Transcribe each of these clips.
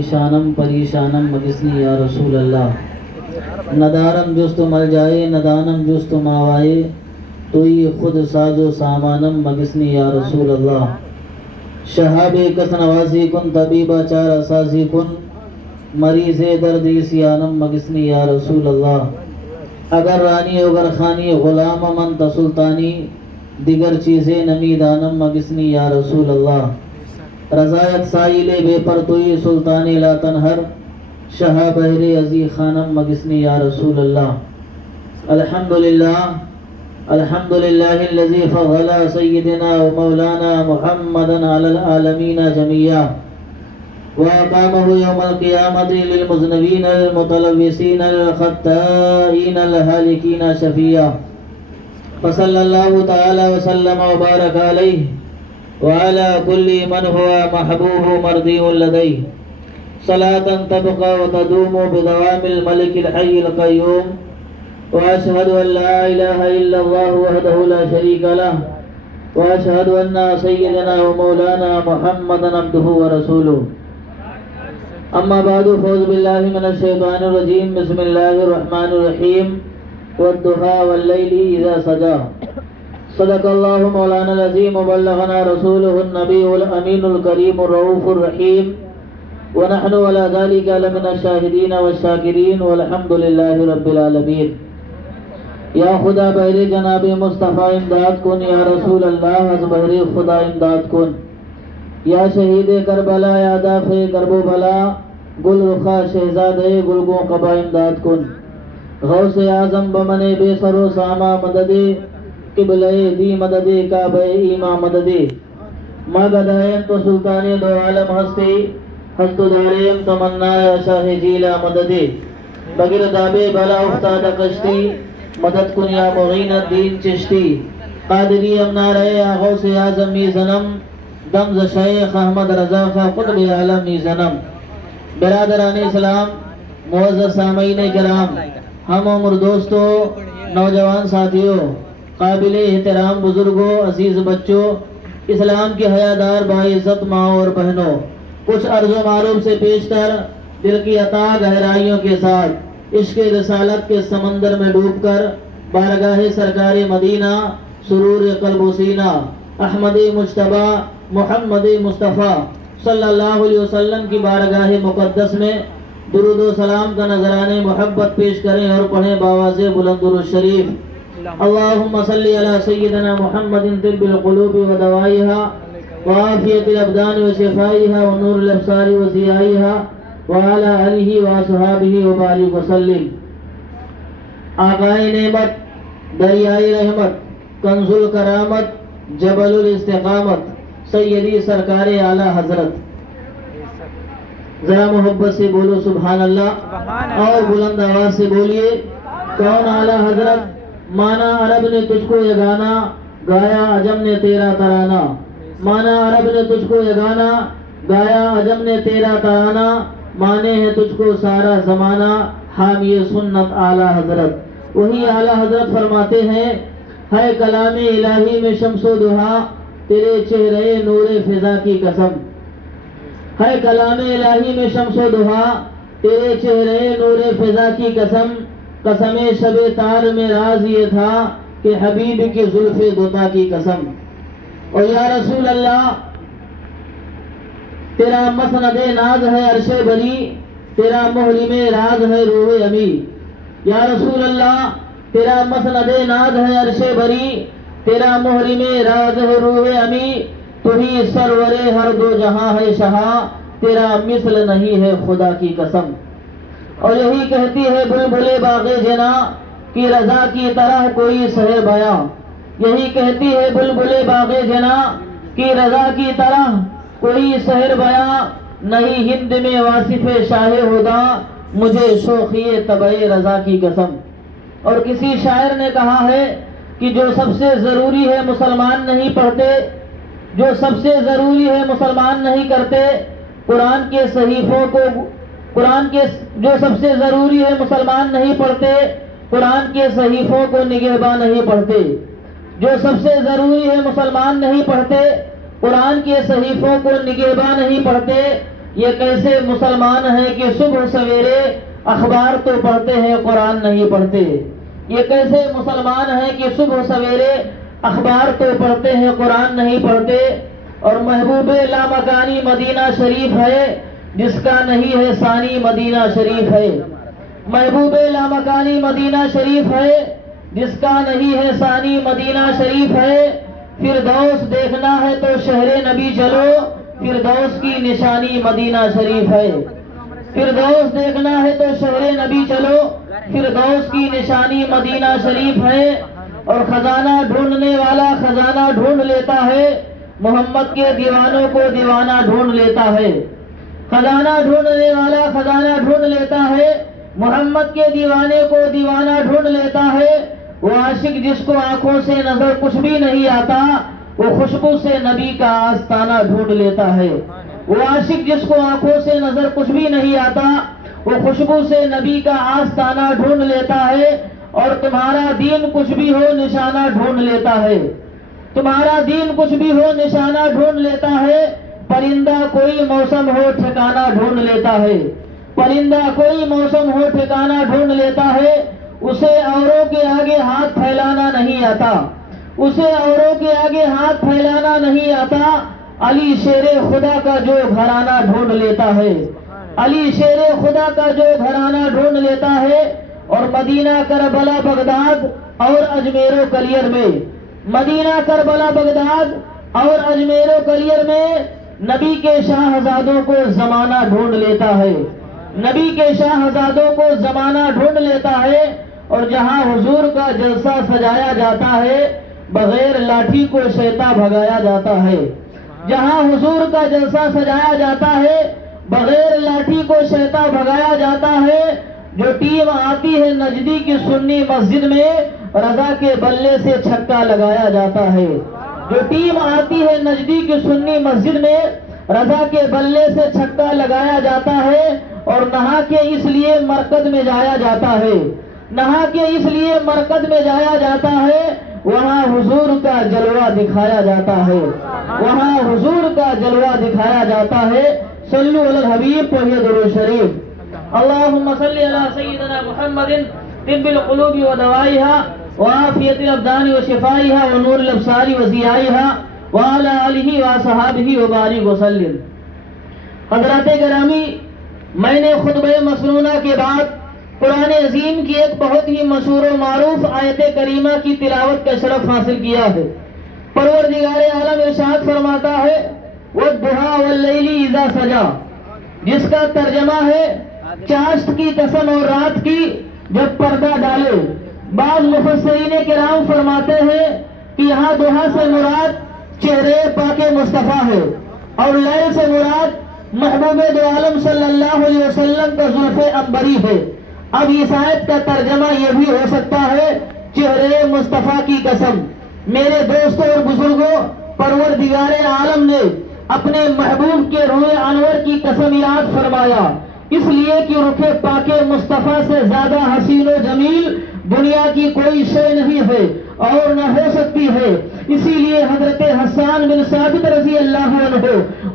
پریشانم پریشانم مگسنی یا رسول اللہ، ندارم جست مل جائے ندانم جست ماوائے، توئی خود ساز و سامانم مگسنی یا رسول اللہ۔ شہاب کس نوازی کن طبیبہ چار اسازی کن، مریض دردی سیانم مگسنی یا رسول اللہ۔ اگر رانی اگر خانی غلام من تسلطانی، دیگر چیزیں نمی دانم مگسنی یا رسول اللہ۔ رضایت سائل بے پرتوئی سلطان لا تنہر، شاہ بحر عزی خانم مگسنی یا رسول اللہ۔ الحمدللہ الحمدللہ الذی فضل سیدنا و مولانا محمدا علی العالمین جميعا، وأقامه يوم القيامة للمذنبين المتلوثين الخطائين الهالكين شفيعا، فصلى الله تعالى وسلم وبارك عليه وعلى كل من هو محبوب مرضي لديه، صلاة تبقى وتدوم بدوام الملك الحي القيوم، وأشهد أن لا إله إلا الله وحده لا شريك له، وأشهد أن سيدنا ومولانا محمدا عبده ورسوله، أما بعد فأعوذ بالله من الشيطان الرجيم، بسم الله الرحمن الرحيم، والضحى والليل إذا سجى، صدق الله مولانا العظيم وبلغنا رسوله النبي الأمين الكريم الرؤوف الرحيم، ونحن على ذلك لمن الشاهدين والشاكرين، والحمد لله رب العالمين۔ یا خدا بہر جناب مصطفیٰ امداد کن، یا رسول اللہ از بہر خدا امداد کن، یا شہید کربلا یا دافع کرب و بلا، گل رخا شہزادے گلگوں قبا امداد کن، غوث اعظم بمن بے سر و ساما مددے، قبلہ دی مددے کعبہ ایما مددے، ما بدائن تو سلطان دو عالم ہستے، ہست داریم تمنا یا شاہ جیلا مددے، بگر دابے بلا افتاد کشتی، مدد کن یا معین الدین چشتی، قادری امنا رہے یا غوث اعظم می زنم، دمز شیخ احمد رضا خا قطب عالم می زنم۔ برادران اسلام، معزز سامعین کرام، ہم عمر دوستو، نوجوان ساتھیوں، قابل احترام بزرگوں، عزیز بچوں، اسلام کے حیادار باعزت ماں اور بہنوں، کچھ عرض و معروف سے پیش کر دل کی عطا گہرائیوں کے ساتھ عشق رسالت کے سمندر میں ڈوب کر بارگاہ سرکار مدینہ سرور قلب و سینہ احمد مجتبیٰ محمد مصطفیٰ صلی اللہ علیہ وسلم کی بارگاہ مقدس میں درود و سلام کا نذرانِ محبت پیش کریں اور پڑھیں بآواز بلند درود شریف۔ اللہم صلی علی سیدنا محمد طب القلوب و دوائها وعافیت الابدان و شفائها و نور الابصار و ضیائها وعلی آلہ واصحابہ وبارک وسلم۔ آقائے نعمت، دریائے رحمت، کنز الکرامت، جبل الاستقامت، سیدی سرکار اعلیٰ حضرت، ذرا محبت سے بولو سبحان اللہ، اور بلند آواز سے بولیے کون اعلیٰ حضرت؟ مانا عرب نے تجھ کو یگانا، گایا عجم نے تیرا ترانہ، مانا عرب نے تجھ کو یگانا، گایا عجم نے تیرا ترانہ، مانے ہے تجھ کو سارا زمانہ، حامی سنت اعلیٰ حضرت۔ وہی اعلیٰ حضرت فرماتے ہیں، ہے کلام الہی میں شمس و ضحیٰ، تیرے چہرے نور فضا کی قسم، ہے کلام الہی میں شمس و ضحیٰ، تیرے چہرے نور فضا کی قسم، قسم شب تار میں راز یہ تھا کہ حبیب کی زلف دوتا کی قسم۔ اور یا رسول اللہ، تیرا مسند ناز ہے عرش بری، تیرا محرم راز ہے روح امی۔ یا رسول اللہ، تیرا مسند ناز ہے عرش بری، تیرا محرم راز ہے روح امی، تو ہی سرور ہر دو جہاں ہے شہا، تیرا مثل نہیں ہے خدا کی قسم۔ اور یہی کہتی ہے بلبل باغ جنا کی رضا کی طرح کوئی سہ بیاں، یہی کہتی ہے بلبل باغ جنا کی رضا کی طرح کوئی سحر بیاں، نہیں ہند میں واصف شاہ ہدا، مجھے شوخی طبع رضا کی قسم۔ اور کسی شاعر نے کہا ہے کہ جو سب سے ضروری ہے مسلمان نہیں پڑھتے، جو سب سے ضروری ہے مسلمان نہیں کرتے، قرآن کے صحیفوں کو، قرآن کے جو سب سے ضروری ہے مسلمان نہیں پڑھتے، قرآن کے صحیفوں کو نگہباں نہیں پڑھتے، جو سب سے ضروری ہے مسلمان نہیں پڑھتے، قرآن کے صحیفوں کو نگہباں نہیں پڑھتے، یہ کیسے مسلمان ہیں کہ صبح سویرے اخبار تو پڑھتے ہیں قرآن نہیں پڑھتے؟ یہ کیسے مسلمان ہیں کہ صبح سویرے اخبار تو پڑھتے ہیں قرآن نہیں پڑھتے؟ اور محبوب لامکانی مدینہ شریف ہے جس کا نہیں ہے ثانی مدینہ شریف ہے۔ محبوب لامکانی مدینہ شریف ہے جس کا نہیں ہے ثانی مدینہ شریف ہے۔ فردوس دیکھنا ہے تو شہر نبی چلو، فردوس کی نشانی مدینہ شریف ہے۔ فردوس دیکھنا ہے تو شہر نبی چلو، فردوس کی نشانی مدینہ شریف ہے۔ اور خزانہ ڈھونڈنے والا خزانہ ڈھونڈ لیتا ہے، محمد کے دیوانوں کو دیوانہ ڈھونڈ لیتا ہے۔ خزانہ ڈھونڈنے والا خزانہ ڈھونڈ لیتا ہے، محمد کے دیوانے کو دیوانہ ڈھونڈ لیتا ہے۔ وہ عاشق جس کو آنکھوں سے نظر کچھ بھی نہیں آتا، وہ خوشبو سے نبی کا آستانہ ڈھونڈ لیتا ہے۔ وہ عاشق جس کو آنکھوں سے نظر کچھ بھی نہیں آتا، وہ خوشبو سے نبی کا آستانہ ڈھونڈ لیتا ہے۔ اور تمہارا دین کچھ بھی ہو نشانہ ڈھونڈ لیتا ہے، تمہارا دین کچھ بھی ہو نشانہ ڈھونڈ لیتا ہے۔ پرندہ کوئی موسم ہو ٹھکانہ ڈھونڈ لیتا ہے، پرندہ کوئی موسم ہو ٹھکانہ ڈھونڈ لیتا ہے۔ اسے اوروں کے آگے ہاتھ پھیلانا نہیں آتا، اسے اوروں کے آگے ہاتھ پھیلانا نہیں آتا۔ علی شیر خدا کا جو گھرانہ ڈھونڈ لیتا ہے، علی شیر خدا کا جو گھرانہ ڈھونڈ لیتا ہے۔ اور مدینہ کربلا بغداد اور اجمیر و کلیر میں، مدینہ کربلا بغداد اور اجمیر و کلیر میں نبی کے شاہزادوں کو زمانہ ڈھونڈ لیتا ہے، نبی کے شاہزادوں کو زمانہ ڈھونڈ لیتا ہے۔ اور جہاں حضور کا جلسہ سجایا جاتا ہے، بغیر لاٹھی کو شیطان بھگایا جاتا ہے۔ جہاں حضور کا جلسہ سجایا جاتا ہے، بغیر لاٹھی کو شیطان بھگایا جاتا ہے۔ جو ٹیم آتی ہے نجدی کی سنی مسجد میں، رضا کے بلے سے چھکا لگایا جاتا ہے۔ جو ٹیم آتی ہے نجدی کی سنی مسجد میں، رضا کے بلے سے چھکا لگایا جاتا ہے۔ اور نہا کے اس لیے مرکز میں جایا جاتا ہے، نہا کے اس لیے مرکز میں جایا جاتا ہے۔ وہاں حضور کا جلوہ دکھایا جاتا ہے، وہاں حضور کا جلوہ دکھایا جاتا ہے۔ صلو علی الحبیب، پڑھیے درود شریف۔ اللہم صلی علی سیدنا محمد طب القلوب و دوائها وعافیت الابدان و شفائها و نور الابصار و ضیائها وعلی آلہ و صحابہ وبارک وسلم۔ حضرات گرامی، میں نے خطبہ مسنونہ کے بعد قرآن عظیم کی ایک بہت ہی مشہور و معروف آیت کریمہ کی تلاوت کا شرف حاصل کیا ہے۔ پروردگار عالم ارشاد فرماتا ہے وَالضُّحَىٰ وَاللَّيْلِ إِذَا سَجَىٰ، جس کا ترجمہ ہے چاشت کی قسم اور رات کی جب پردہ ڈالے۔ بعض مفسرین کرام فرماتے ہیں کہ یہاں ضحیٰ سے مراد چہرے پاک مصطفیٰ ہے، اور لیل سے مراد محبوب دو عالم صلی اللہ علیہ وسلم کا زلف عنبری ہے۔ اب اس آیت کا ترجمہ یہ بھی ہو سکتا ہے چہرے مصطفیٰ کی قسم۔ میرے دوستوں اور بزرگوں، پروردگار عالم نے اپنے محبوب کے روح انور کی قسم یاد فرمایا، اس لیے کہ رخ پاک مصطفیٰ سے زیادہ حسین و جمیل دنیا کی کوئی شے نہیں ہے اور نہ ہو سکتی ہے۔ اسی لیے حضرت حسان بن ثابت رضی اللہ عنہ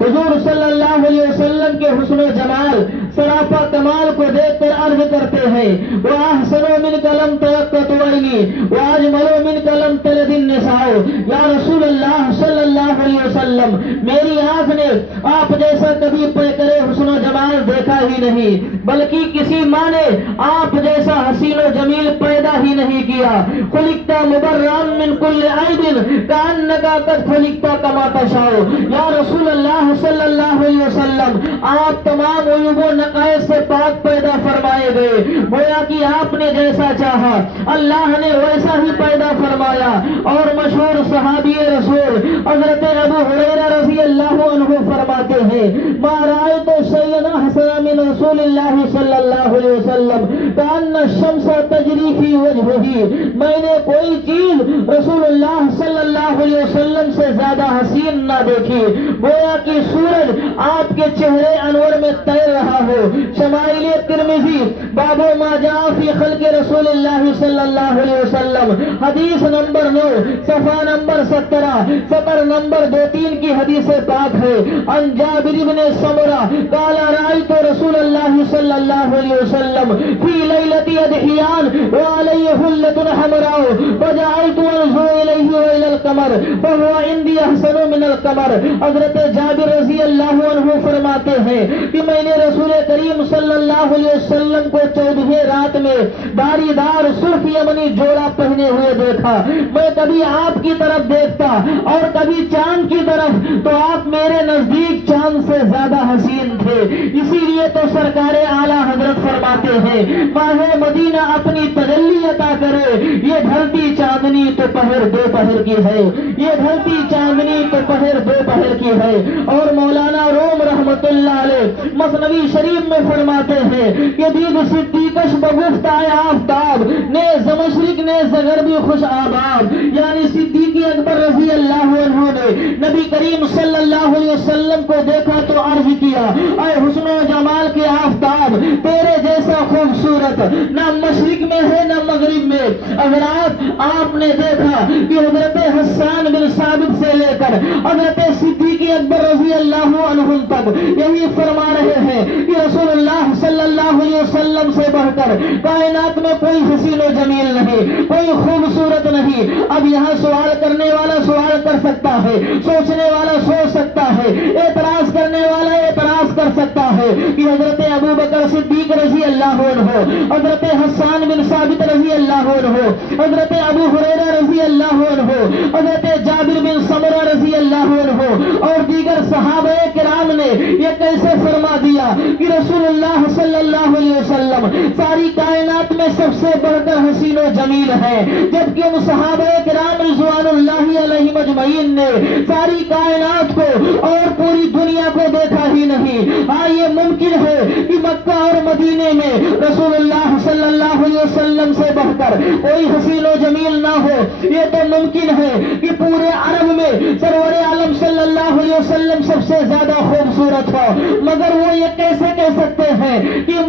حضور صلی اللہ علیہ وسلم کے حسن و جمال سراپا کمال کو دیکھ کر عرض کرتے ہیں وَأَحْسَنُ مِنْكَ لَمْ تَيَقَّتُ عَيْنِي وَأَجْمَلُ مِنْكَ لَمْ تَلِدِ النِّسَاءُ۔ یا رسول اللہ صلی اللہ علیہ وسلم، میری آنکھ نے آپ جیسا کبھی پیکرے حسن و جمال دیکھا ہی نہیں، بلکہ کسی ماں نے آپ جیسا حسین و جمیل پیدا ہی نہیں کیا۔ خلقت مبرئا من کل عیب کأنک قد خلقت کما تشاء۔ یا رسول اللہ صلی اللہ علیہ وسلم، آپ تمام عیوب و نقائص سے پاک پیدا فرمائے گئے، گویا کہ آپ نے جیسا چاہا اللہ نے ویسا ہی پیدا فرمایا۔ اور مشہور صحابی رسول حضرت ابو ہریرہ رضی اللہ عنہ فرماتے ہیں ما رأیت شیئا احسن من رسول اللہ صلی اللہ علیہ وسلم کأن الشمس تجری فی وجہہ۔ میں نے کوئی چیز رسول اللہ صلی اللہ اللہ علیہ وسلم سے زیادہ حسین نہ دیکھی، گویا کہ سورج آپ کے چہرے انور میں تیر رہا ہو۔ شمائل ترمذی باب ما جاء فی خلق رسول اللہ صلی اللہ علیہ وسلم، حدیث نمبر 9 صفحہ نمبر 17 سطر نمبر 23 کی حدیث پاک ہے۔ عن جابر بن سمرہ قال رأيت رسول الله صلى الله عليه وسلم في ليلة أضحيان وعليه حلة حمراء فجعلت أنظر إليه وإلى القمر فهو عندي أحسن من القمر۔ حضرت جابر رضی اللہ عنہ فرماتے ہیں کہ میں نے رسول کریم صلی اللہ علیہ وسلم کو 14ویں رات میں داری دار سرخ یمنی جوڑا پہنے ہوئے دیکھا۔ میں کبھی آپ کی طرف دیکھتا اور کبھی چاند کی طرف، تو آپ میرے نزدیک چاند سے زیادہ حسین تھے۔ اسی لیے تو سرکار اعلیٰ حضرت فرماتے ہیں ماہ مدینہ اپنی تجلی عطا کرے، یہ ڈھلتی چاندنی تو پہر دوپہر کی ہے، یہ ڈھلتی چاندنی تو پہر دوپہر کی ہے۔ اور مولانا روم رحمت اللہ علیہ مثنوی شریف میں فرماتے ہیں کہ دید صدیقش بگفت آفتاب نیز مشرق نیز غربی خوش آباد، یعنی صدیق اکبر رضی اللہ عنہ نے نبی کریم صلی اللہ علیہ وسلم کو دیکھا تو عرض کیا اے حسن و جمال کے آفتاب، تیرے جیسا خوبصورت نہ مشرق میں ہے نہ مغرب میں۔ حضرات آپ نے دیکھا کہ حضرت حسان بن ثابت سے لے کر حضرت صدیق اکبر رضی اللہ عنہ تک یہی فرما رہے ہیں کہ رسول اللہ صلی اللہ علیہ وسلم سے بڑھ کر کائنات میں کوئی حسین و جمیل نہیں، کوئی خوبصورت نہیں۔ اب یہاں سوال کرنے والا سوال کر سکتا ہے، سوچنے والا سوچ سکتا ہے، اعتراض کرنے والا اعتراض کر سکتا ہے کہ حضرت ابو بکر صدیق رضی اللہ عنہ، حضرت حسان بن ثابت رضی اللہ عنہ، حضرت ابو ہریرہ رضی اللہ عنہ، حضرت جابر بن سمرہ رضی اللہ عنہ اور دیگر صحابہ کرام نے یہ کیسے فرما دیا کہ رسول اللہ صلی اللہ علیہ وسلم ساری کائنات میں سب سے بڑھ کر حسین و جمیل ہے، جبکہ ان صحابہ کرام رضوان اللہ علیہم اجمعین نے ساری کائنات کو اور پوری دنیا کو دیکھا ہی نہیں۔ ہاں یہ ممکن ہے کہ مکہ اور مدینے میں رسول اللہ صلی اللہ علیہ وسلم سے بڑھ کر کوئی حسین و جمیل نہ ہو، یہ تو ممکن ہے کہ پورے عرب میں سرور عالم صلی اللہ علیہ وسلم سب سے زیادہ خوبصورت ہو، مگر وہ یہ کیسے کہہ سکتے ہیں کہ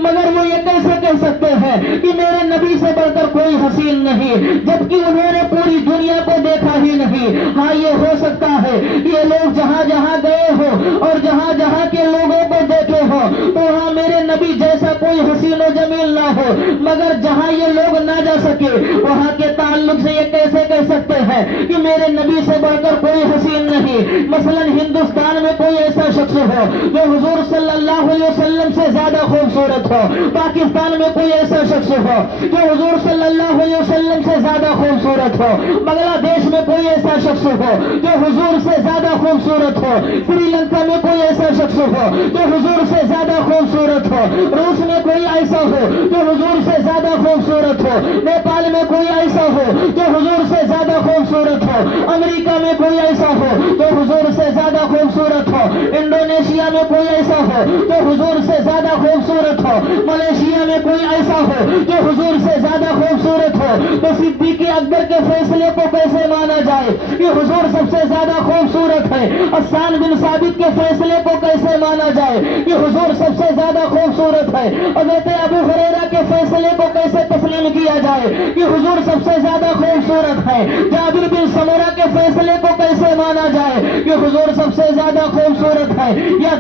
میرے نبی سے بڑھ کر کوئی حسین نہیں، جبکہ انہوں نے پوری دنیا کو دیکھا ہی نہیں۔ ہاں یہ ہو سکتا ہے کہ یہ لوگ جہاں جہاں گئے ہو اور جہاں جہاں کے لوگوں کو دیکھے ہو تو وہاں میرے نبی جیسا کوئی حسین و جمیل نہ ہو، مگر جہاں یہ لوگ نہ جا سکے وہاں کے تعلق سے یہ کیسے کہہ سکتے ہیں کہ میرے نبی سے بڑھ کر کوئی حسین نہیں۔ مثلا ہندوستان میں کوئی ایسا شخص ہو جو حضور صلی اللہ علیہ وسلم سے زیادہ خوبصورت ہو، پاکستان میں کوئی ایسا شخص ہو جو حضور صلی اللہ علیہ وسلم سے زیادہ خوبصورت ہو، بنگلہ دیش میں کوئی ایسا شخص ہو جو حضور سے زیادہ خوبصورت ہو، سری لنکا میں کوئی ایسا شخص ہو جو حضور سے زیادہ خوبصورت ہو، روس میں کوئی ایسا ہو جو حضور سے زیادہ خوبصورت ہو، نیپال میں کوئی ایسا ہو جو حضور سے زیادہ خوبصورت ہو، امریکہ میں کوئی ایسا ہو جو حضور سے زیادہ خوبصورت ہو، انڈونیشیا میں کوئی ایسا ہو جو حضور سے زیادہ خوبصورت ہو، ملیشیا میں کوئی ایسا ہو جو حضور سے زیادہ خوبصورت ہو، تو صدیق اکبر کے فیصلے کو کیسے مانا جائے کہ حضور سب سے زیادہ خوبصورت ہے؟ حسان بن ثابت کے فیصلے کو کیسے مانا جائے کہ حضور سب سے زیادہ خوبصورت ہے؟ حضرت ابو ہریرہ کے فیصلے کو کیسے تسلیم کیا جائے کہ حضور سب سے زیادہ خوبصورت ہے؟ جابر بن سمرہ کے فیصلے کو کیسے مانا جائے کہ حضور سب سے زیادہ خوبصورت ہے؟ یا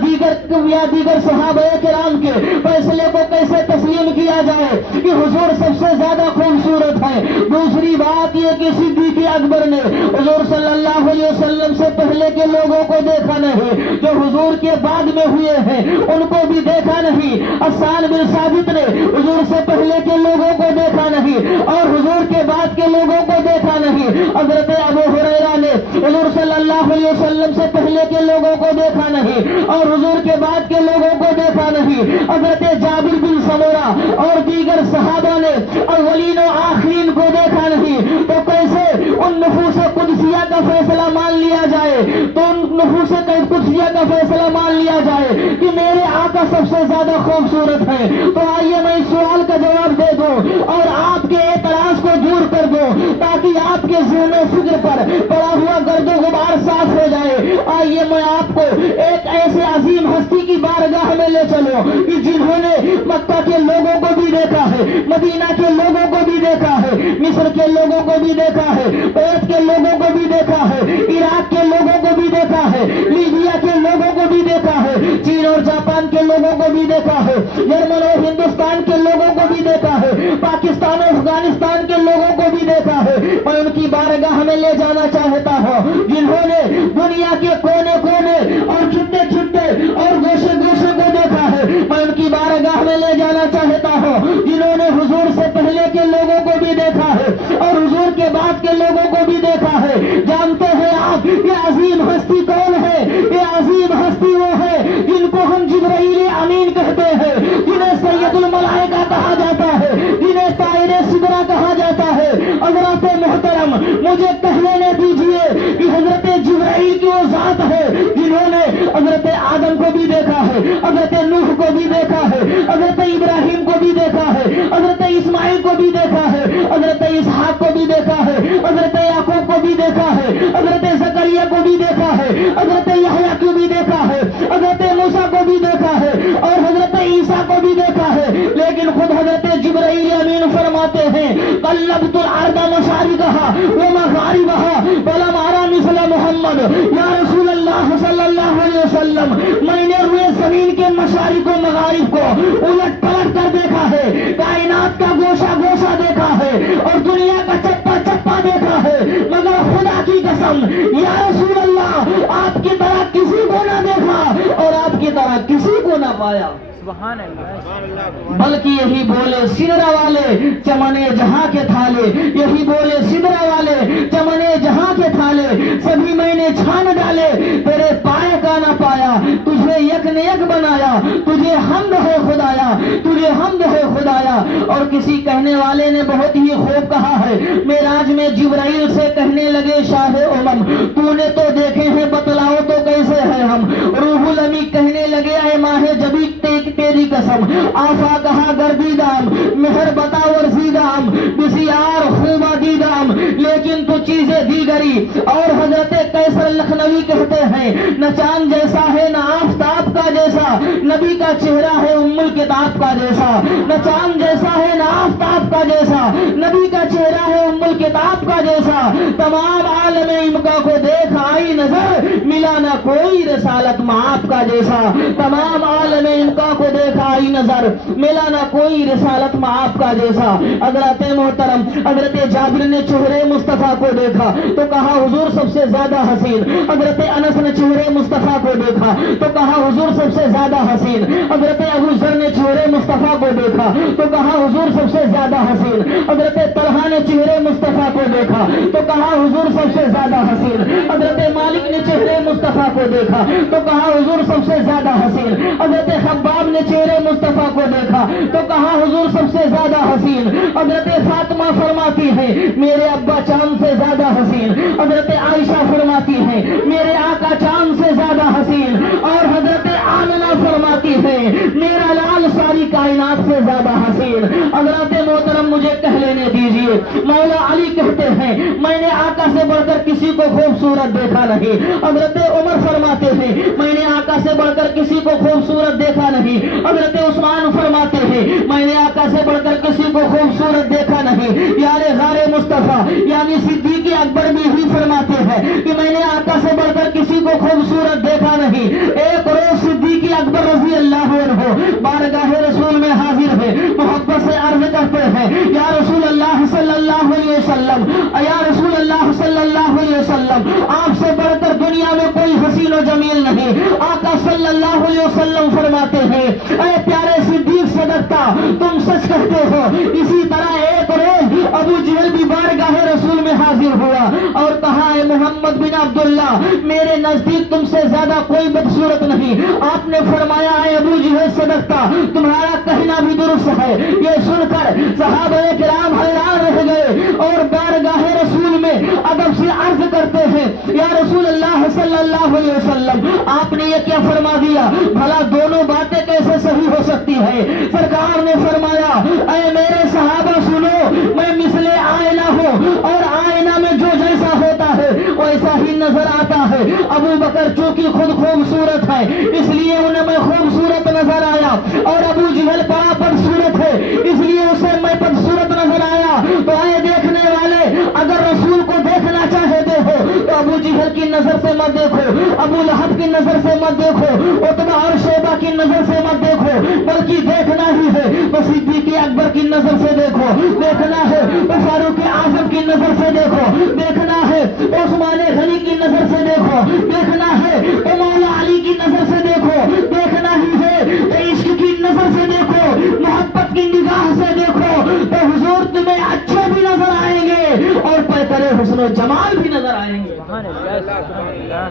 دیگر صحابہ کرام کے فیصلے کو کیسے تسلیم کیا جائے کہ حضور سب سے زیادہ خوبصورت ہے؟ دوسری بات یہ کہ صدیق اکبر نے حضور صلی اللہ علیہ وسلم سے پہلے کے لوگوں کو دیکھا نہیں، جو حضور کے بعد میں ہوئے ہیں ان کو بھی دیکھا نہیں۔ حسان بن ثابت نے حضور سے پہلے کے لوگوں کو دیکھا نہیں اور حضور کے بعد کے لوگوں کو دیکھا نہیں۔ حضرت ابو ہریرہ نے حضور صلی اللہ علیہ وسلم سے پہلے کے لوگوں کو دیکھا نہیں اور حضور کے بعد کے لوگوں کو دیکھا نہیں۔ حضرت جابر بن سمورہ اور دیگر صحابہ نے اولین و آخرین کو دیکھا نہیں تو کیسے ان نفوس قدسیہ کا فیصلہ مان لیا جائے؟ تو ان نفوس قدسیہ کا فیصلہ مان لیا جائے کہ میرے آقا سب سے زیادہ خوبصورت ہے۔ تو آئیے میں اس سوال کا جواب دے دوں اور آپ کے اعتراض کو دور کر دوں تاکہ آپ کے ذہن و فکر پر پڑا ہوا گرد و غبار صاف ہو جائے۔ آئیے میں آپ کو ایک ایسے عظیم ہستی کی بارگاہ میں لے چلوں کہ جنہوں نے مکہ کے لوگوں کو بھی دیکھا ہے، مدینہ کے لوگوں کو بھی دیکھا ہے، مصر کے لوگوں کو بھی دیکھا ہے، بیت کے لوگوں کو بھی دیکھا ہے، عراق کے لوگوں کو بھی دیکھا ہے، لیبیا کے لوگوں کو بھی دیکھا ہے، چین اور جاپان کے لوگوں کو بھی دیکھا ہے، جرمن اور ہندوستان کے لوگوں کو بھی دیکھا ہے، پاکستان اور افغانستان کے لوگوں کو بھی دیکھا ہے۔ میں ان کی بارگاہ میں لے جانا چاہتا ہوں جنہوں نے دنیا کے کونے کونے اور چھٹے چھٹے اور گوشے گوشے کو دیکھا ہے۔ میں ان کی بارگاہ میں لے جانا چاہتا ہوں جنہوں نے حضور سے پہلے کے لوگوں کو بھی دیکھا ہے اور حضور کے بعد کے لوگوں کو بھی دیکھا ہے۔ جانتے ہیں آپ یہ عظیم ہستی کون ہے؟ یہ عظیم ہستی وہ ہے جن کو ہم جبرائیل امین کہتے ہیں، جنہیں سید الملائکہ کہا جاتا ہے، جنہیں طائر سدرہ کہا جاتا ہے۔ حضرات محترم، مجھے کہنے دیجئے کہ حضرت جبرائیل کی وہ ذات ہے جنہوں نے حضرت آدم کو بھی دیکھا ہے، حضرت نوح کو بھی دیکھا ہے، حضرت ابراہیم کو بھی دیکھا ہے، حضرت اسماعیل کو بھی دیکھا ہے، حضرت اسحاق کو بھی دیکھا ہے، حضرت یعقوب کو بھی دیکھا ہے، حضرت زکریا کو بھی دیکھا ہے، حضرت یحییٰ کو بھی دیکھا ہے، حضرت موسیٰ کو بھی دیکھا ہے اور حضرت عیسیٰ کو بھی دیکھا ہے۔ لیکن خود حضرت جبرائیل امین فرماتے ہیں قلبت الارض مشارقها ومغاربها فلم ارى مثل محمد۔ یا رسول اللہ صلی اللہ علیہ وسلم، میں نے روئے زمین کے مشارق و مغارب کو الٹ پلٹ کر دیکھا ہے، کائنات کا گوشہ گوشہ دیکھا ہے اور دنیا کا چپا چپا دیکھا ہے، مگر خدا کی قسم یا رسول اللہ آپ کی طرح کسی کو نہ دیکھا اور آپ کی طرح کسی کو نہ پایا۔ سبحان اللہ، بلکہ یہی بولے سدرہ والے چمنے جہاں کے تھالے، یہی بولے سدرہ والے چمنے جہاں کے تھالے، سبھی میں نے چھان ڈالے تیرے پائے کا نہ پایا، تجھے یک نے یک بنایا، تجھے حمد ہے خدایا، تجھے حمد ہے خدایا۔ اور کسی کہنے والے نے بہت ہی خوب کہا ہے، معراج میں جبرائیل سے کہنے لگے شاہ امم تو نے تو دیکھے ہیں بتلاؤ تو کیسے ہیں ہم؟ روح الامی کہنے لگے اے ماہ جبی تیری قسم آفا کہا گردی دام مہر بتا ورزی دام بسیار خوبہ دی دام، لیکن تو چیزیں دیگری۔ اور حضرت قیصر لکھنوی کہتے ہیں نہ چاند جیسا ہے نہ آفتاب کا جیسا، نبی کا چہرہ ہے ام الکتاب کا جیسا۔ نہ چاند جیسا ہے نہ آفتاب کا جیسا، نبی کا چہرہ ہے ام الکتاب کا جیسا۔ تمام عالم امکا کو دیکھ آئی نظر، ملا نہ کوئی رسالت معاف کا جیسا۔ تمام عالم امکا کو دیکھا آئی نظر، ملا نہ کوئی رسالت معاف کا جیسا۔ حضرت محترم حضرت جابر نے چہرے مصطفیٰ کو دیکھا تو کہا حضور سب سے زیادہ حسین۔ حضرت انس نے چہرے مصطفیٰ کو دیکھا تو کہا حضور سب سے زیادہ حسین۔ حضرت ابو ذر نے چہرے مصطفیٰ کو دیکھا تو کہا حضور سب سے زیادہ حسین۔ حضرت طلحہ نے چہرے مصطفیٰ کو دیکھا تو کہا حضور سب سے زیادہ حسین۔ حضرت مالک نے چہرے مصطفیٰ کو دیکھا تو کہا حضور سب سے زیادہ حسین۔ حضرت خباب نے چہرے مصطفیٰ کو دیکھا تو کہا حضور سب سے زیادہ حسین۔ حضرت فاطمہ فرماتی ہے میرے ابا چاند سے زیادہ حسین۔ حضرت عائشہ فرماتی ہے میرے آقا چاند سے زیادہ حسین۔ اور حضرت آمنہ فرماتی ہے میرا لال ساری کائنات سے زیادہ حسین۔ حضرات محترم مجھے کہہ لینے دیجئے، مولا علی کہتے ہیں میں نے آقا سے بڑھ کر کسی کو خوبصورت دیکھا نہیں۔ حضرت عمر فرماتے ہیں میں نے آقا سے بڑھ کر کسی کو خوبصورت دیکھا نہیں۔ حضرت عثمان فرماتے ہیں میں نے آقا سے بڑھ کر کسی کو خوبصورت دیکھا نہیں۔ یار غار مصطفیٰ یعنی صدیق اکبر بھی ہی فرماتے ہیں کہ میں نے آقا سے بڑھ کر کسی کو خوبصورت دیکھا نہیں۔ ایک روز صدیق اکبر رضی اللہ عنہ بارگاہ رسول میں حاضر ہے، محبت سے عرض کرتے ہیں یا رسول اللہ صلی اللہ علیہ وسلم، یا رسول اللہ صلی اللہ علیہ وسلم آپ سے بڑھ کر دنیا میں کوئی حسین و جمیل نہیں۔ آقا صلی اللہ علیہ وسلم فرماتے ہیں اے پیارے صدیق صدقتا تم سچ کہتے ہو۔ اسی طرح ایک روز ابو جہل بھی بارگاہ رسول میں میں حاضر ہوا اور کہا اے محمد بن عبداللہ میرے نزدیک تم سے زیادہ کوئی بدصورت نہیں. آپ نے فرمایا اے ابو جہل صدقتا, تمہارا کہنا بھی درست ہے. یہ سن کر صحابہ کرام حیران رہ گئے اور بارگاہ رسول میں ادب سے عرض کرتے ہیں یا رسول اللہ صلی اللہ علیہ وسلم آپ نے یہ کیا فرما دیا, بھلا دونوں باتیں کیسے صحیح ہو سکتی ہے؟ سرکار نے فرمایا اے میرے صحابہ سنو, میں مثل آئینہ ہوں اور آئینہ میں جو جیسا ہوتا ہے ویسا ہی نظر آتا ہے. ابو بکر چونکہ خود خوبصورت ہے اس لیے انہیں میں خوبصورت نظر آیا, اور ابو جہل بڑا بدصورت ہے اس لیے اسے میں بدصورت نظر آیا. تو آئے دیکھنے والے, اگر رسول کو دیکھنا چاہتے ہو تو ابو جہل کی نظر سے مت دیکھو, ابو لہب کی نظر سے مت دیکھو, عتبہ اور شیبہ کی نظر سے مت دیکھو, بلکہ دیکھنا ہی ہے تو صدیق اکبر کی نظر سے دیکھو, دیکھنا ہے تو فاروق اعظم کی نظر سے دیکھو, دیکھنا ہے تو عثمان غنی کی نظر سے دیکھو, دیکھنا ہے تو مولا علی کی نظر سے دیکھو, دیکھنا ہی ہے تو عشق کی نظر سے دیکھو, محبت کی نگاہ سے دیکھو تو حضور تمہیں اچھے بھی نظر آئیں گے اور پیکر حسن و جمال بھی نظر آئیں گے. سبحان اللہ, سبحان اللہ,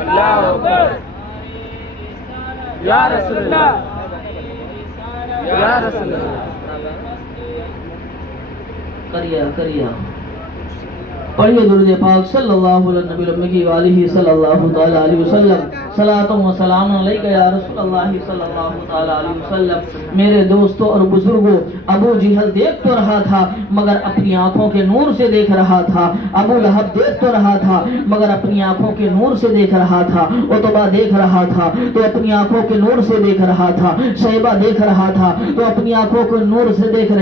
اللہ اکبر, یا رسول اللہ, یا رسول اللہ. کریا پڑھیے درود پاک صلی اللہ علیہ نبی الامی وآلہ صلی اللہ تعالی علیہ وسلم. صلاۃ و سلام علیک یا رسول اللہ صلی اللہ تعالی علیہ وسلم. میرے دوستوں اور بزرگوں, ابو جہل دیکھ تو رہا تھا مگر اپنی آنکھوں کے نور سے دیکھ رہا تھا, ابو لہب دیکھ تو رہا تھا مگر اپنی آنکھوں کے نور سے دیکھ رہا تھا, عتبہ دیکھ رہا تھا تو اپنی آنکھوں کے نور سے دیکھ رہا تھا, شیبہ دیکھ رہا تھا تو اپنی آنکھوں کے نور سے دیکھ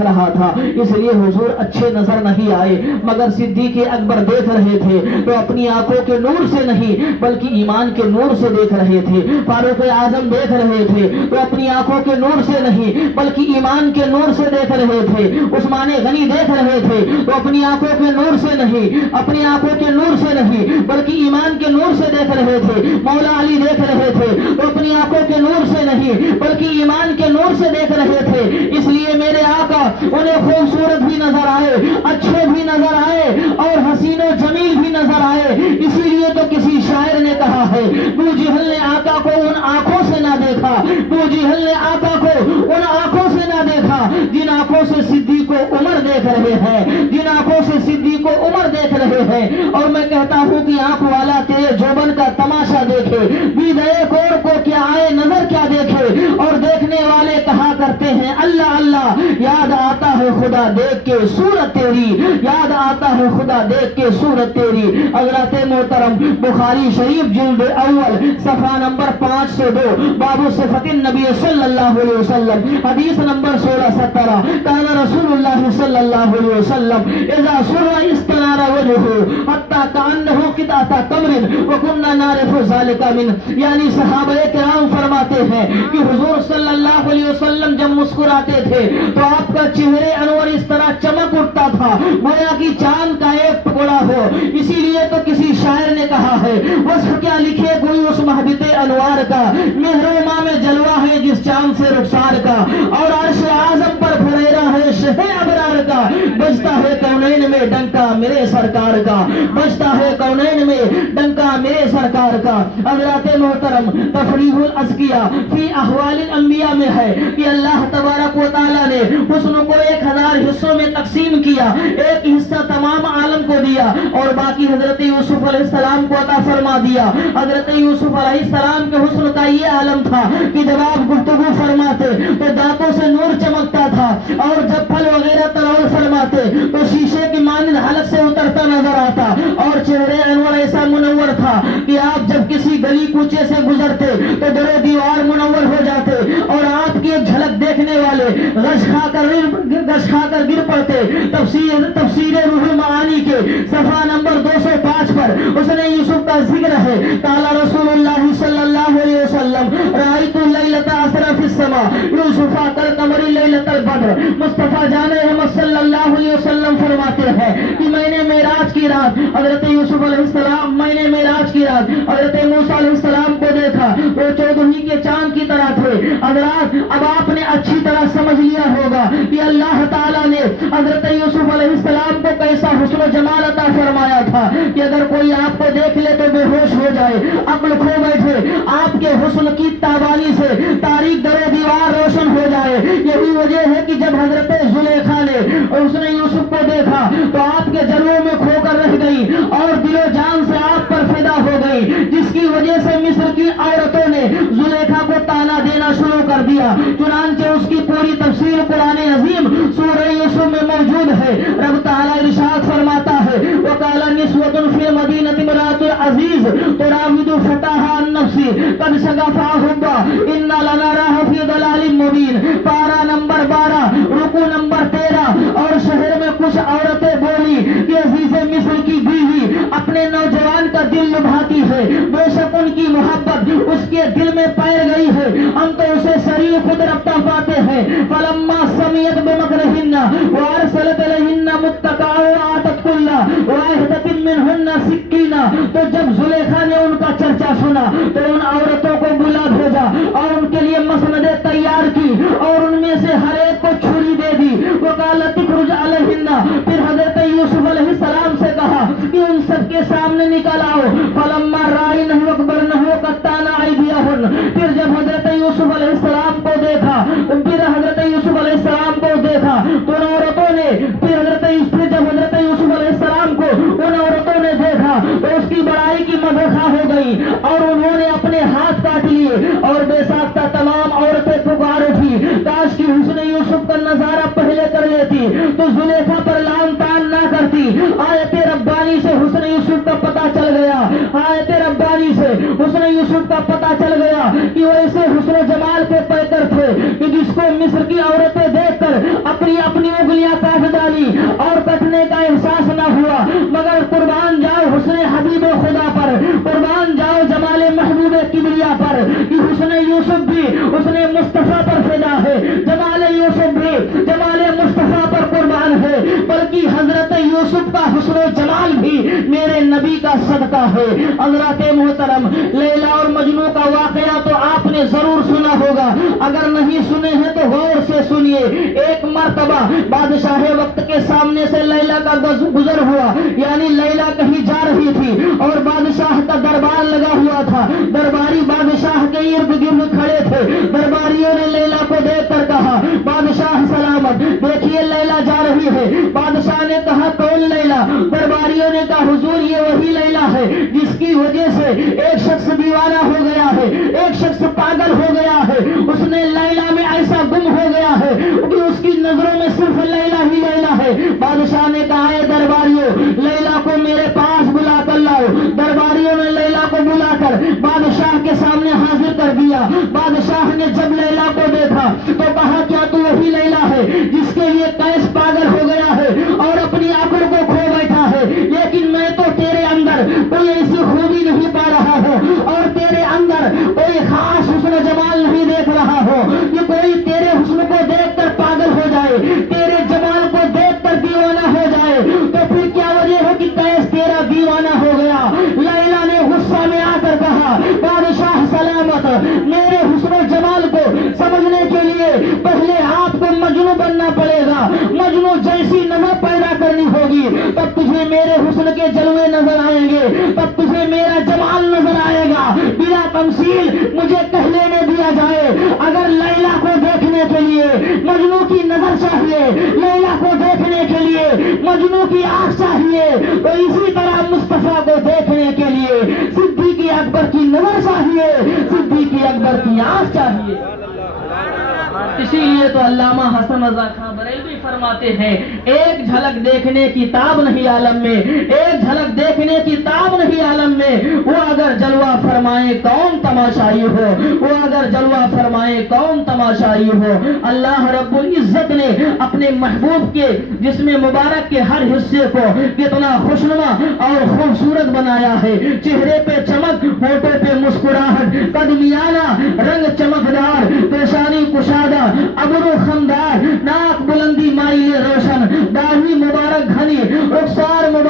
رہا تھا. اس لیے حضور اچھے نظر نہیں آئے مگر صدیق اکبر دیکھ رہے تھے تو اپنی آنکھوں کے نور سے نہیں بلکہ ایمان کے نور سے دیکھ رہے تھے. فاروق اعظم دیکھ رہے تھے تو اپنی آنکھوں کے نور سے نہیں بلکہ ایمان کے نور سے دیکھ رہے تھے. عثمان غنی دیکھ رہے تھے تو اپنی آنکھوں کے نور سے نہیں, اپنی آنکھوں کے نور سے نہیں بلکہ ایمان کے نور سے دیکھ رہے تھے. مولا علی دیکھ رہے تھے تو اپنی آنکھوں کے نور سے نہیں بلکہ ایمان کے نور سے دیکھ رہے تھے. اس لیے میرے آقا انہیں خوبصورت بھی نظر آئے, اچھے بھی نظر آئے اور حسین و جمیل بھی نظر آئے. اسی لیے تو کسی شاعر نے کہا ہے ابو جہل نے آقا کو ان آنکھوں سے نہ دیکھا, ابو جہل نے آقا کو ان آنکھوں سے نہ دیکھا جن آنکھوں سے صدیق و عمر دیکھ رہے ہیں, جن آنکھوں سے صدیق و عمر دیکھ رہے ہیں. اور میں کہتا ہوں کہ آنکھ والا تیرے جوبن کا تماشا دیکھے, بھی دئے کور کو کیا آئے نظر کیا دیکھے. اور دیکھنے والے کہا کرتے ہیں اللہ اللہ, یاد آتا ہے خدا دیکھ کے صورت تیری, یاد آتا ہے خدا دیکھ کے صورت تیری. حضرات محترم بخاری شریف جلد اول صفحہ نمبر 502 باب صفت النبی صلی اللہ علیہ وسلم, حدیث نمبر 1617. کان رسول اللہ صلی اللہ علیہ وسلم اذا سر استنار وجهه حتى كأنه قطعة تمر وكنا نعرف ذلك من. یعنی صحابہ کرام فرماتے ہیں کہ حضور صلی اللہ علیہ وسلم جب مسکراتے تھے تو آپ کا چہرے انور اس طرح چمک اٹھتا تھا گویا کہ چاند کا ایک ٹکڑا ہو. اسی لیے تو کسی شاعر نے کہا ہے وصف کیا لکھے کوئی اس مہبت انوار کا, مہروما میں جلوہ ہے جس چاند سے رخسار کا, اور عرش اعظم پر پھریرا ہے شہ ابرار کا. بجتا ہے کونین میں ڈنکا میرے سرکار کا, بجتا ہے کونین میں ڈنکا میرے سرکار کا. حضرات محترم تفریح الازکیہ فی احوال الانبیاء میں ہے کہ اللہ تبارک و تعالی نے حسن کو 1000 حصوں میں تقسیم کیا, ایک حصہ تمام عالم کو دیا اور باقی حضرت یوسف علیہ السلام کو عطا فرما دیا. حضرت یوسف علیہ السلام کے حسن کا یہ عالم تھا کہ جب آپ گفتگو فرماتے تو دانتوں سے نور چمکتا تھا, اور جب پھل وغیرہ تناول فرماتے تو شیشے کی مانند حلق سے اترتا نظر آتا, اور چہرے انور ایسا منور تھا کہ آپ جب کسی گلی کوچے سے گزرتے تو در و دیوار منور ہو جاتے, اور آپ کی ایک جھلک دیکھنے والے غش کھا کر گر پڑتے. تفسیر روح المعانی کے صفحہ نمبر 205 پر اس نے یوسف کا ذکر ہے. قال رسول اللہ صلی اللہ علیہ وسلم رأیت لیلۃ اسرا فی السماء یوسف کالقمر لیلۃ البدر. مصطفیٰ جان احمد صلی اللہ علیہ وسلم فرماتے ہیں کہ میں میں نے معراج کی رات حضرت یوسف علیہ السلام میں نے معراج کی رات حضرت موسیٰ علیہ السلام کو دیکھا، وہ 14 کے چاند کی طرح تھے۔ حضرات اب آپ نے اچھی طرح سمجھ لیا ہوگا کہ اللہ تعالیٰ نے حضرت یوسف علیہ السلام کو کیسا حسن و جمال عطا فرمایا تھا کہ اگر کوئی آپ کو دیکھ لے تو بے ہوش ہو جائے، عقل کھو بیٹھے، آپ کے حسن کی تابانی سے تاریک در و دیوار روشن ہو جائے۔ یہی وجہ ہے کہ جب حضرت زلیخا نے اس نے یوسف کو دیکھا تو آپ کے جلووں میں کھو کر رہ گئی اور دل و جان سے آپ پر فدا ہو گئی، جس کی وجہ سے مصر کی عورتوں نے زلیخا کو تانا دینا شروع کر دیا۔ چنانچہ اس کی پوری تفسیر قرآن عظیم سورہ یوسف میں موجود ہے۔ رب تعالیٰ ارشاد فرماتا ہے وَقَالَ نِسْوَةٌ فِي الْمَدِينَةِ امْرَأَتُ الْعَزِيزِ تُرَاوِدُ فَتَاهَا عَن نَّفْسِهِ قَدْ شَغَفَهَا حُبًّا إِنَّا لَنَرَاهُ فِي ضَلَالٍ مُّبِينٍ۔ پارہ نمبر 12 رکوع نمبر 13۔ اور شہر میں کچھ عورتیں بولی کہ عزیز مصر کی بیوی اپنے نوجوان کا دل لبھاتی ہے، بے شک ان کی محبت اس کے دل میں پیر گئی ہے، ہم تو اسے سریع خود رفتہ پاتے ہیں۔ فَلَمَّا سَمِعَتْ بِمَكْرِهِنَّ وَأَرْسَلَتْ إِلَيْهِنَّ مُتَّكَأً وَآتَتْ كُلَّ وَاحِدَةٍ مِّنْهُنَّ سِكِّينًا۔ تو جب زلیخا نے ان کا چرچا سنا تو ان عورتوں کو بلا بھیجا اور ان کے لیے مسندیں تیار کی اور ان میں سے ہر ایک کو چھری دے دی۔ وَقَالَتِ اخْرُجْ عَلَيْهِنَّ، پھر حضرت یوسف علیہ السلام سے کہا کہ ان سب کے سامنے نکل آؤ۔ فَلَمَّا رَأَيْنَهُ أَكْبَرْنَهُ قَطَّعْنَ أَيْدِيَهُنَّ، پھر جب حضرت یوسف علیہ السلام کو دیکھا تو ان عورتوں نے جب حضرت یوسف علیہ السلام کو ان عورتوں نے دیکھا تو اس کی بڑائی کی مدحہ ہو گئی اور انہوں نے اپنے ہاتھ کاٹ لیے اور بے ساختہ تمام عورتیں پکار اٹھی کاش کی حسن یوسف کا نظارہ پہلے کر لیتی تو زلیخا پر لعن طعن نہ کرتی۔ آیت ربانی سے حسن یوسف کا پتہ چل گیا، آیت ربانی سے حسن یوسف کا پتہ چل گیا کہ وہ ایسے حسن و جمال کے پیکر تھے کہ جس کو مصر کی عورتیں دیکھ کر اپنی انگلیاں کاٹ ڈالی اور کٹنے کا احساس نہ ہوا، مگر قربان جاؤ حسن حبیب خدا پر، قربان جاؤ جمال محبوب کبریا پر کہ حسن یوسف بھی حسن مصطفیٰ پر فدا ہے، جمال یوسف بھی جمال مصطفیٰ پر قربان ہے، بلکہ حضرت یوسف کا حسن و جمال بھی میرے نبی کا صدقہ ہے۔ حضرات محترم، لیلا اور مجنوں کا واقعہ تو آپ نے ضرور سنا ہوگا، اگر نہیں سنے ہیں تو غور سے سنیے۔ ایک مرتبہ بادشاہ وقت کے سامنے سے لیلا کا گزر ہوا، یعنی لیلا کہیں جا رہی تھی اور بادشاہ کا دربار لگا ہوا تھا، درباری بادشاہ کے ارد گرد کھڑے تھے۔ درباریوں نے لیلا کو دیکھ کر کہا بادشاہ سلامت، دیکھیے لیلا جا رہی ہے۔ بادشاہ نے کہا کون لیلا؟ درباریوں نے کہا حضور یہ وہی لیلا ہے جس کی وجہ سے ایک شخص دیوانہ ہو گیا ہے، ایک شخص پاگل ہو گیا ہے، اس نے لیلا میں ایسا گم ہو گیا ہے کہ اس کی نظروں میں صرف لیلا ہی لیلا ہے۔ بادشاہ نے کہا اے درباریوں لیلا کو میرے پاس بلا کر لاؤ۔ درباریوں نے لیلا کو بلا کر بادشاہ کے سامنے حاضر کر دیا۔ بادشاہ نے جب لیلا کو دیکھا تو کہا کیا تو وہی لیلا ہے جس کے لیے قیس پاگل ہو گیا ہے اور اپنی عقل کو کھو بیٹھا ہے؟ لیکن میں تو تیرے اندر کوئی ایسی خوبی نہیں پا رہا ہوں اور تیرے اندر کوئی خاص حسن و جمال نہیں دیکھ رہا ہوں کہ کوئی تیرے حسن کو دیکھ کر پاگل ہو جائے، تیرے جمال کو دیکھ کر دیوانہ ہو جائے۔ تو پھر کیا وجہ ہے کہ قیس تیرا دیوانہ ہو گیا؟ لیلا نے غصہ میں آ کر کہا بادشاہ سلامت، میرے حسن و جمال کو سمجھنے کے لیے پہلے آپ کو مجنوں بننا پڑے گا، مجنوں جیسی نظر پیدا کرنی ہوگی، تب تجھے میرے حسن کے جلوے نظر آئیں گے، تب تجھے میرا جمال نظر آئے گا۔ بلا تمثیل مجھے کہہ لینے دیا جائے، اگر لیلا کو دیکھنے کے لیے مجنوں کی نظر چاہیے، لیلا کو دیکھنے کے لیے مجنوں کی آنکھ چاہیے، تو اسی طرح مصطفیٰ کو دیکھنے کے لیے صدیق اکبر کی نظر چاہیے، صدیق اکبر کی آنکھ چاہیے۔ اسی لیے تو علامہ حسن رضا خان بریلوی فرماتے ہیں ایک جھلک دیکھنے کی تاب نہیں عالم میں، ایک جھلک دیکھنے کی تاب نہیں عالم میں، وہ اگر جلوہ فرمائے کون تماشائی ہو، وہ اگر جلوہ فرمائے کون تماشائی ہو۔ اللہ رب العزت نے اپنے محبوب کے جسم مبارک کے ہر حصے کو کتنا خوشنما اور خوبصورت بنایا ہے، چہرے پہ چمک، ہونٹوں پہ مسکراہٹ، قدمیانہ رنگ چمکدار، پیشانی کشادہ، ابرو خمدار، ناک بلندی مائل روشن، داڑھی مبارک گھنی، رخسار مبارک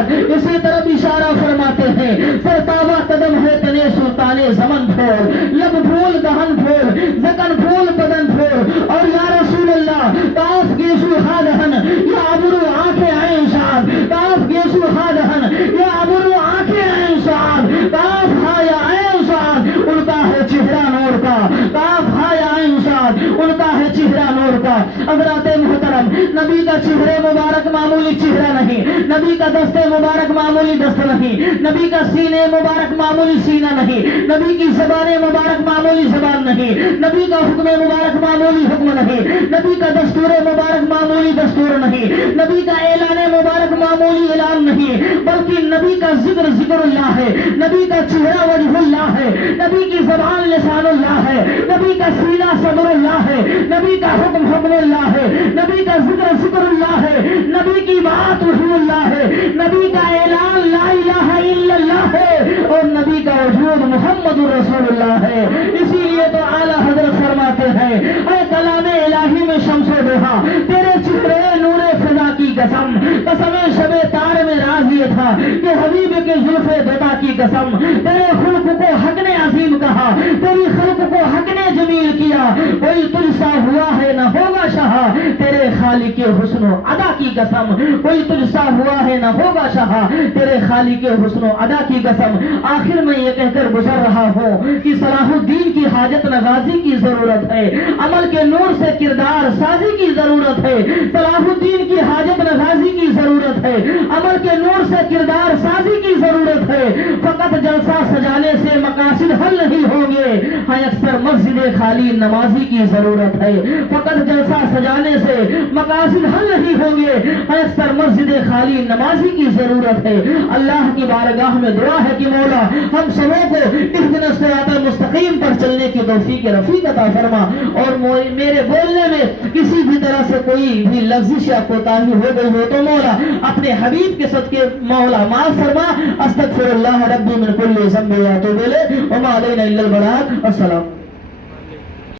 محمد اسی طرف اشارہ فرماتے ہیں سرتابہ قدم ہے تنے سلطان زمن پھول لب پھول دہن پھول زکن پھول بدن پھول اور یا رسول اللہ کاف گیسو ہادہن یا ابرو آنکھیں آئیں انسان کاف گیسو ہادہن یا ابرو آنکھیں آئیں انسان کاف ہایا آئیں انسان ان کا ہے چہرہ نور کا کاف ہایا آئیں انسان ان کا ہے چہرہ نور کا حضرات محترم نبی کا چہرے مبارک معمولی چہرہ نہیں نبی کا دست مبارک معمولی دست نہیں نبی کا سینے مبارک معمولی سینہ نہیں نبی کی زبان مبارک معمولی زبان نہیں نبی کا حکم مبارک معمولی حکم نہیں نبی کا دستور مبارک معمولی دستور نہیں نبی کا اعلان مبارک معمولی اعلان نہیں بلکہ نبی کا ذکر ذکر اللہ ہے نبی کا چہرہ وجہ اللہ ہے نبی کی زبان لسان اللہ ہے نبی کا سینہ صدر اللہ ہے نبی کا حکم حکم اللہ ہے نبی کا ذکر ذکر اللہ ہے نبی کی بات وحی اللہ ہے نبی کا اعلان لا الہ الا اللہ ہے اور نبی کا وجود محمد رسول اللہ ہے اسی لیے تو اعلیٰ حضرت فرماتے ہیں اے کلام الہی میں شمس و ضحیٰ تیرے چہرے نور فضا کی قسم قسم شب تار میں راز یہ تھا کہ حبیب کے زلف دتا کی قسم تیرے خلق کو حق نے عظیم کہا تیری خلق کو حق نے جمیل کیا کوئی تجھ سا ہوا ہے نہ ہوگا شاہ تیرے خالق کے حسن و ادا کی قسم کوئی تجھ سا ہوا ہے نہ ہوگا شاہ تیرے خالق کے حسن و ادا کی قسم آخر میں یہ کہہ کر گزر رہا ہوں کہ صلاح الدین کی حاجت نوازی کی ضرورت ہے عمل کے نور سے کردار سازی کی ضرورت ہے صلاح الدین کی حاجت نوازی کی ضرورت ہے عمل کے نور سے کردار سازی کی ضرورت ہے فقط جلسہ سجانے سے مقاصد حل نہیں ہوں گے ہاں اکثر مسجد خالی نمازی کی ضرورت ہے فقط جلسہ سجانے سے مقاصد حل نہیں ہوں گے ہاں اکثر مسجد خالی نمازی کی ضرورت ہے اللہ کی بارگاہ میں دعا ہے کہ مولا ہم سبوں کو اہدنا الصراط المستقیم پر چلنے کی توفیق رفیق عطا فرما اور میرے بولنے میں کسی بھی طرح سے کوئی بھی لفظش یا کوتاہی ہو گئی ہو تو مولا اپنے حبیب کے صدقے مولا معاف فرما استغفر اللہ ربی من کل ذنب واتوب الیہ وما علینا الا البلاغ السلام